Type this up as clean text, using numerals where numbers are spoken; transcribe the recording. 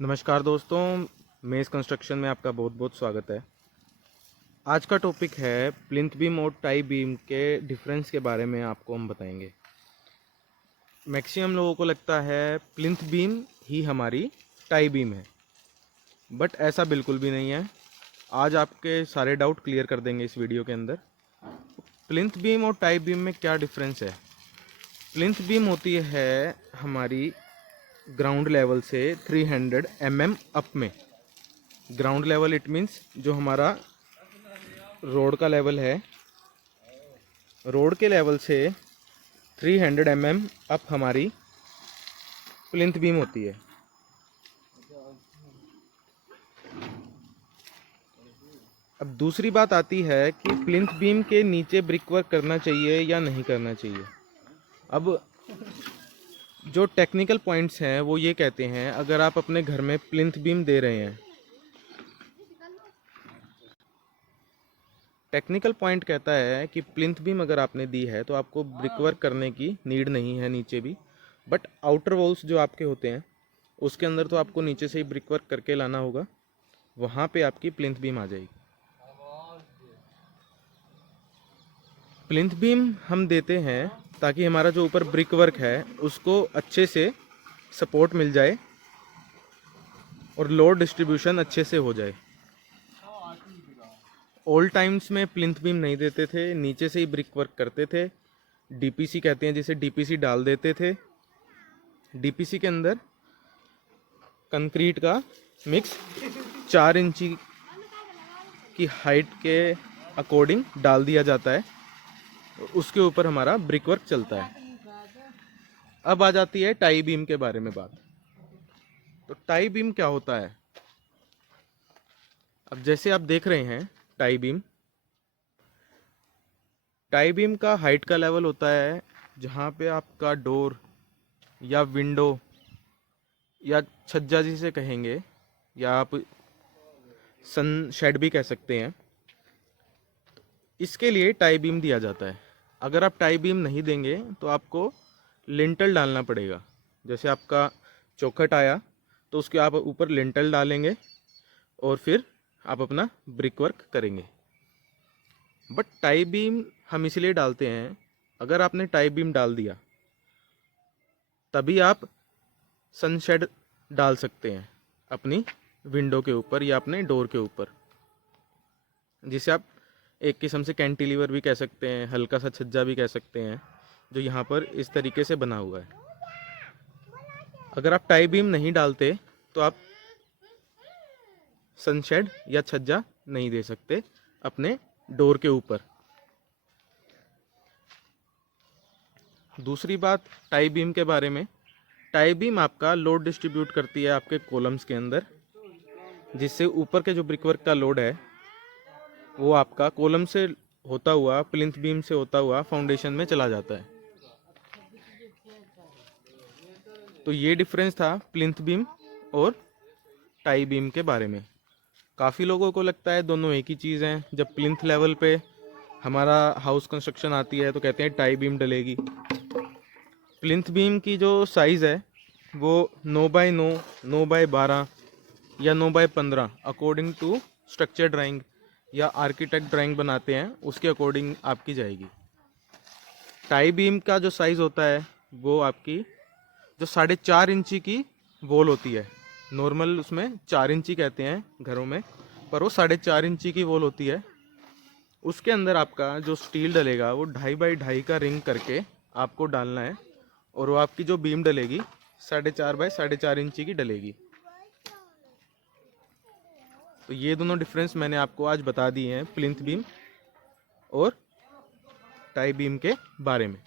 नमस्कार दोस्तों, mess construction में आपका बहुत बहुत स्वागत है। आज का टॉपिक है प्लिंथ बीम और टाई बीम के डिफरेंस के बारे में आपको हम बताएंगे। मैक्सिमम लोगों को लगता है प्लिंथ बीम ही हमारी टाई बीम है, बट ऐसा बिल्कुल भी नहीं है। आज आपके सारे डाउट क्लियर कर देंगे इस वीडियो के अंदर। प्लिंथ बीम और टाई बीम में क्या डिफरेंस है? प्लिंथ बीम होती है हमारी ग्राउंड लेवल से 300 mm अप में। ग्राउंड लेवल इट मीन्स जो हमारा रोड का लेवल है, रोड के लेवल से 300 mm अप हमारी प्लिंथ बीम होती है। अब दूसरी बात आती है कि प्लिंथ बीम के नीचे ब्रिक वर्क करना चाहिए या नहीं करना चाहिए। अब जो टेक्निकल पॉइंट्स हैं वो ये कहते हैं, अगर आप अपने घर में प्लिंथ बीम दे रहे हैं, टेक्निकल पॉइंट कहता है कि प्लिंथ बीम अगर आपने दी है तो आपको ब्रिक वर्क करने की नीड नहीं है नीचे भी, बट आउटर वॉल्स जो आपके होते हैं उसके अंदर तो आपको नीचे से ही ब्रिक वर्क करके लाना होगा, वहाँ पे आपकी प्लिंथ बीम आ जाएगी। प्लिंथ बीम हम देते हैं ताकि हमारा जो ऊपर ब्रिक वर्क है उसको अच्छे से सपोर्ट मिल जाए और लोड डिस्ट्रीब्यूशन अच्छे से हो जाए। ओल्ड टाइम्स में प्लिंथ बीम नहीं देते थे, नीचे से ही ब्रिक वर्क करते थे। डीपीसी कहते हैं जिसे, डीपीसी डाल देते थे। डीपीसी के अंदर कंक्रीट का मिक्स 4 इंची की हाइट के अकॉर्डिंग डाल दिया जाता है, उसके ऊपर हमारा ब्रिक वर्क चलता है। अब आ जाती है टाई बीम के बारे में बात। तो टाई बीम क्या होता है? अब जैसे आप देख रहे हैं टाई बीम का हाइट का लेवल होता है जहाँ पे आपका डोर या विंडो या छज्जा जिसे कहेंगे, या आप सन शेड भी कह सकते हैं, इसके लिए टाई बीम दिया जाता है। अगर आप टाई बीम नहीं देंगे तो आपको लिंटल डालना पड़ेगा। जैसे आपका चौखट आया तो उसके आप ऊपर लिंटल डालेंगे और फिर आप अपना ब्रिक वर्क करेंगे। बट टाई बीम हम इसलिए डालते हैं, अगर आपने टाई बीम डाल दिया तभी आप सनशेड डाल सकते हैं अपनी विंडो के ऊपर या अपने डोर के ऊपर, जिसे आप एक किस्म से कैंटिलीवर भी कह सकते हैं, हल्का सा छज्जा भी कह सकते हैं, जो यहाँ पर इस तरीके से बना हुआ है। अगर आप टाई बीम नहीं डालते तो आप सनशेड या छज्जा नहीं दे सकते अपने डोर के ऊपर। दूसरी बात टाई बीम के बारे में, टाई बीम आपका लोड डिस्ट्रीब्यूट करती है आपके कॉलम्स के अंदर, जिससे ऊपर के जो ब्रिकवर्क का लोड है वो आपका कॉलम से होता हुआ, प्लिंथ बीम से होता हुआ फाउंडेशन में चला जाता है। तो ये डिफरेंस था प्लिंथ बीम और टाई बीम के बारे में। काफ़ी लोगों को लगता है दोनों एक ही चीज़ हैं। जब प्लिंथ लेवल पे हमारा हाउस कंस्ट्रक्शन आती है तो कहते हैं टाई बीम डलेगी। प्लिंथ बीम की जो साइज़ है वो 9x9, 9x12 या 9x15 according to structure drawing या आर्किटेक्ट ड्राइंग बनाते हैं, उसके अकॉर्डिंग आपकी जाएगी। टाई बीम का जो साइज़ होता है वो आपकी जो 4.5 इंची की वॉल होती है, नॉर्मल उसमें 4 इंची कहते हैं घरों में, पर वो 4.5 इंची की वॉल होती है। उसके अंदर आपका जो स्टील डलेगा वो 2.5x2.5 का रिंग करके आपको डालना है, और वो आपकी जो बीम डलेगी 4.5x4.5 इंची की डलेगी। तो ये दोनों डिफरेंस मैंने आपको आज बता दिए हैं प्लिंथ बीम और टाई बीम के बारे में।